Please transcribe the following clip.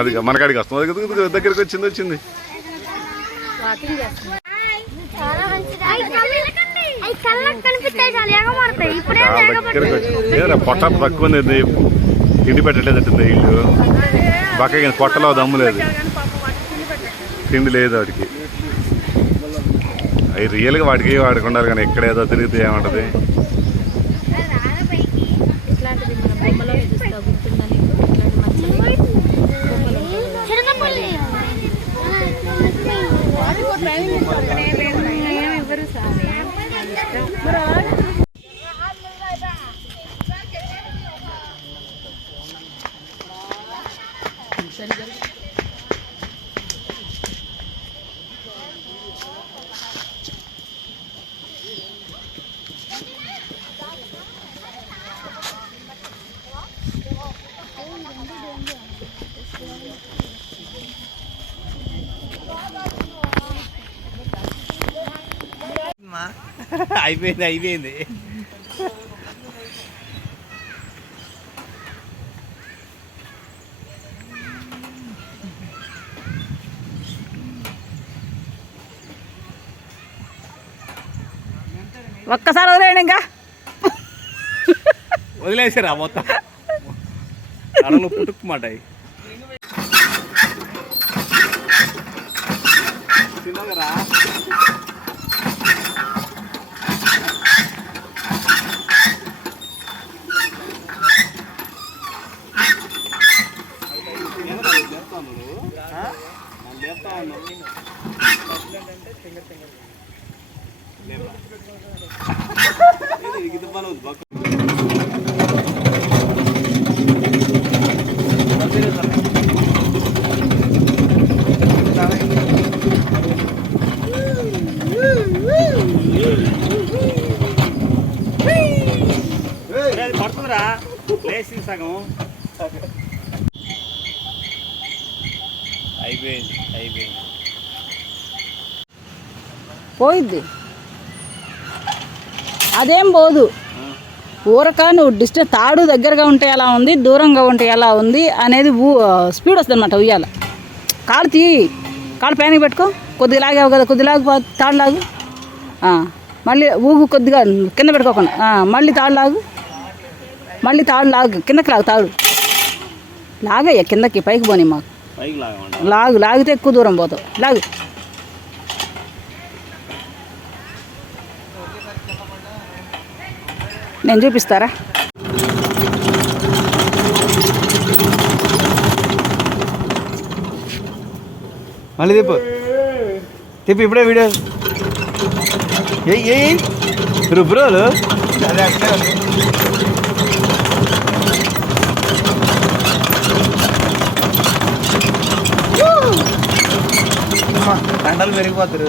అది మనకాడికి వస్తుంది, దగ్గరికి వచ్చింది. పొట్ట తక్కువ ఉంది, తిండి పెట్టట్లేదంటుంది వీళ్ళు. బాగా పొట్టలో దమ్ము లేదు, తిండి లేదు వాడికి. అవి రియల్గా వాడికి వాడుకుండాలి, కానీ ఎక్కడేదో తిరిగితే ఏమంటది. అయిపోయింది. ఒక్కసారి వదిలేయండి, ఇంకా వదిలేసారా మొత్తం అడలో పుట్టుకుమాట. చిన్నగరా పడుతుందిరా లేచింది సగం. అయిపోయింది పోయిద్ది, అదేం పోదు. ఊరక నువ్వు డిస్టెన్స్ తాడు దగ్గరగా ఉంటే ఎలా ఉంది, దూరంగా ఉంటే ఎలా ఉంది అనేది స్పీడ్ వస్తుంది అనమాట. ఉయ్యాల కాలు కాలు పైన పెట్టుకో, కొద్దిగా లాగావు కదా, కొద్దిగా లాగు, తాడు లాగు, మళ్ళీ ఊగు కొద్దిగా కింద పెట్టుకోకుండా, మళ్ళీ తాడు లాగు, కిందకి లాగు, తాడు లాగయ్యా కిందకి, పైకి పోనీ మాకు లాగితే ఎక్కువ దూరం పోతావు. లాగు. నేను చూపిస్తారా? మళ్ళీ తిప్పు ఇప్పుడే వీడియో రుబ్రోలు కండలు పెరిగిపోతారు.